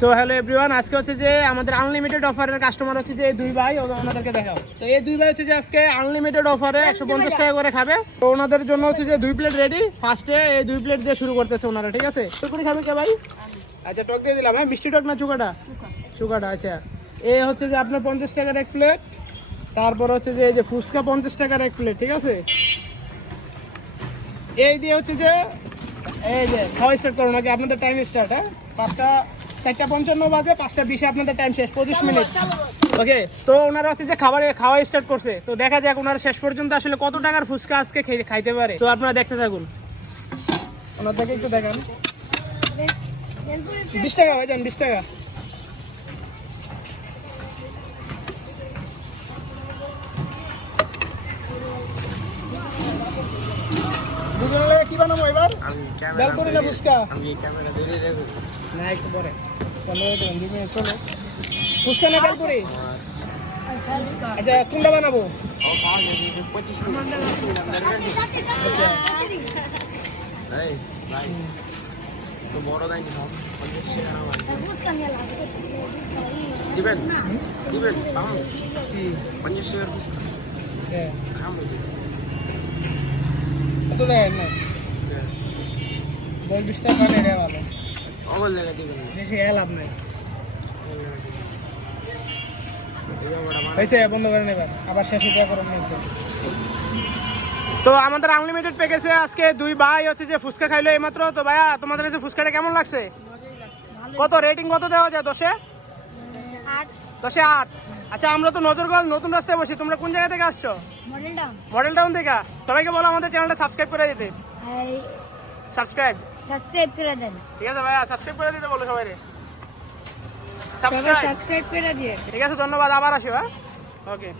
So hello everyone আজকে হচ্ছে যে আমাদের আনলিমিটেড অফারের কাস্টমার হচ্ছে যে দুই ভাই ওনাদেরকে দেখাও। তো এই দুই ভাই হচ্ছে যে আজকে আনলিমিটেড অফারে একশো পঞ্চাশ টাকা করে খাবে। তো ওনাদের জন্য হচ্ছে যে দুই প্লেট রেডি ফার্স্টে এই দুই প্লেট দিয়ে শুরু করতেছে ওনারা ঠিক আছে? তো করে খাবে কে ভাই? আচ্ছা টক দিয়ে দিলাম হ্যাঁ? মিষ্টি টক না চুকাটা? চুকাটা আচ্ছা। এ হচ্ছে যে আপনার পঞ্চাশ টাকার এক প্লেট তারপর হচ্ছে যে এই যে ফুচকা পঞ্চাশ টাকার এক প্লেট ঠিক আছে? এই দিয়ে হচ্ছে যে এই যে খাওয়া স্টার্ট করুন নাকি আপনাদের টাইম স্টার্ট হ্যাঁ? পাঁচটা চারটা পঞ্চান্ন বাজে পাঁচটা বিশে আপনাদের টাইম শেষ পঁচিশ মিনিট ওকে তো ওনারা হচ্ছে যে খাবারে খাওয়া স্টার্ট করছে তো দেখা যাক ওনারা শেষ পর্যন্ত আসলে কত টাকার ফুচকা আজকে খাইতে পারে তো আপনারা দেখতে থাকুন ওনাদেরকে একটু দেখান বিশ টাকা ভাইজান বিশ টাকা দুজন মিলে কি বানাবো এবার? বেল করি না ফুচকা? না একটু পরে। পনেরো মিনিট মিনিট চলো। ফুচকা না বেল আচ্ছা কোনটা বানাবো? দাই দিবেন? দিবেন পঞ্চাশ টাকার ফুচকা। হ্যাঁ। খামো। না। দশ বিশ টাকা নেই ভালো। অগল লেগে দিবেন বেশি এ লাভ নাই। এবার মানে হয়েছে বন্ধ করে নেবেন আবার শেষ তো আমাদের আনলিমিটেড প্যাকেজে আজকে দুই ভাই হচ্ছে যে ফুচকা খাইলো এইমাত্র। তো ভাইয়া তোমাদের কাছে ফুচকাটা কেমন লাগছে? কত? রেটিং কত দেওয়া যায়? দশে? দশে আট। আচ্ছা আমরা তো নজরগঞ্জ নতুন রাস্তায় বসি। তোমরা কোন জায়গা থেকে আসছো? Model town. মডেল টাউন থেকে। সবাইকে বলো আমাদের চ্যানেলটা সাবস্ক্রাইব করে দিতে। সাবস্ক্রাইব। সাবস্ক্রাইব করে দেন। ঠিক আছে ভাইয়া সাবস্ক্রাইব করে দিতে বলো সবাই সাবস্ক্রাইব। সাবস্ক্রাইব করে দিয়ে ঠিক আছে ধন্যবাদ। আবার আসো হ্যাঁ? ওকে